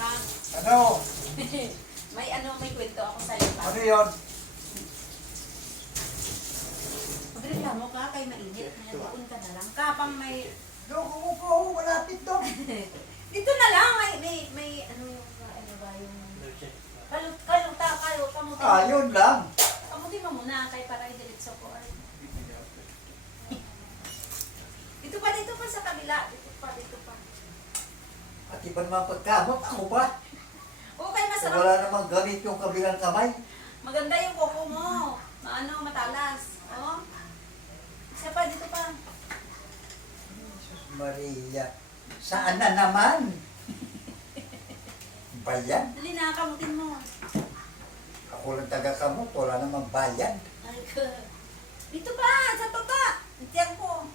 Ha? Ano? may ano, may kwento ako sa iyo. Ano yun? Magreklamo ka kay mainit. Doon ka na lang. Kapang may... Doon ko po, malapit doon. Dito na lang. May, may, may ano yung... Ano ba yung... Kalut, kaluta, kaluta. Kamutin mo. Ah, yun lang. Kamutin mo muna kay para i-diretso ko. Ay. Dito pa, dito pa sa kabila. Dito pa, dito pa. At iba naman pagkamot, ako pa. Okay, masarap. wala namang ganit yung kabilang kamay. Maganda yung kuko mo. Maano, matalas. Oh. Isa pa, dito pa. Jesus Maria. Saan na naman? Bayan? Dali na, kamutin mo. Ako lang taga-kamot, wala namang bayan. Ay, ko. Dito pa, sa baba. Tiyan ko.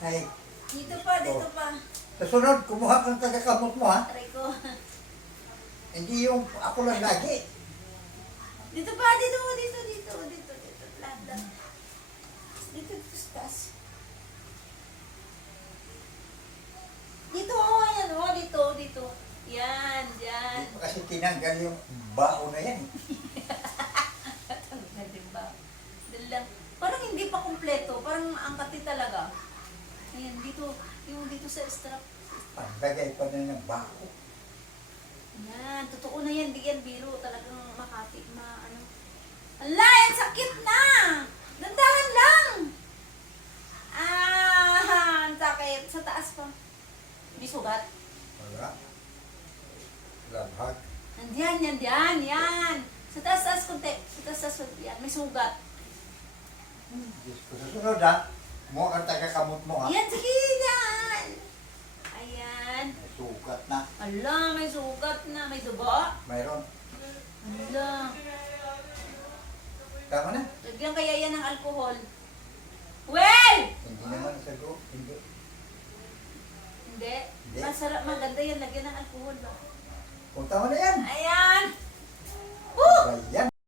Ay, Dito pa, dito pa. Sa sunod, kumuha kang taga-kamot mo ha. Aray ko. Hindi yung ako lang lagi. Dito pa, dito, dito, dito, dito, dito. Lada. Dito, dito, sa taas. Dito, oh, yan, oh, dito, dito. Yan, yan. Hindi pa kasi tinanggal yung bao na yan. Tanggal din ba? Dali lang. Parang hindi pa kumpleto. Parang ang kati talaga. Ayan, dito. Yung dito sa strap. Paglagay pa na ng bao. Yan, totoo na yan. Di yan biro. Talagang makati, ma, ano. Ala, yan sakit na! Dandahan lang! Ah, ang sakit. Sa taas pa. Hindi sugat. Wala. Labhag. Nandiyan, yan, yan. Sa taas, taas, konti. Sa taas, taas, konti. Yan, may sugat. Diyos ko. Sa sunod ha, kumuha kang taga-kamot mo ha. Yan, sige, yan. Ayan. May sugat na. Ala, may sugat na. May dugo. Mayroon. Ala. Tama na. Lagyan kaya yan ng alcohol. Well! Hindi naman sa go. Hindi. Hindi. Hindi. Masarap, maganda yan. Lagyan ng alcohol ba? Kung tama na yan. Ayan! Woo! Ba yan?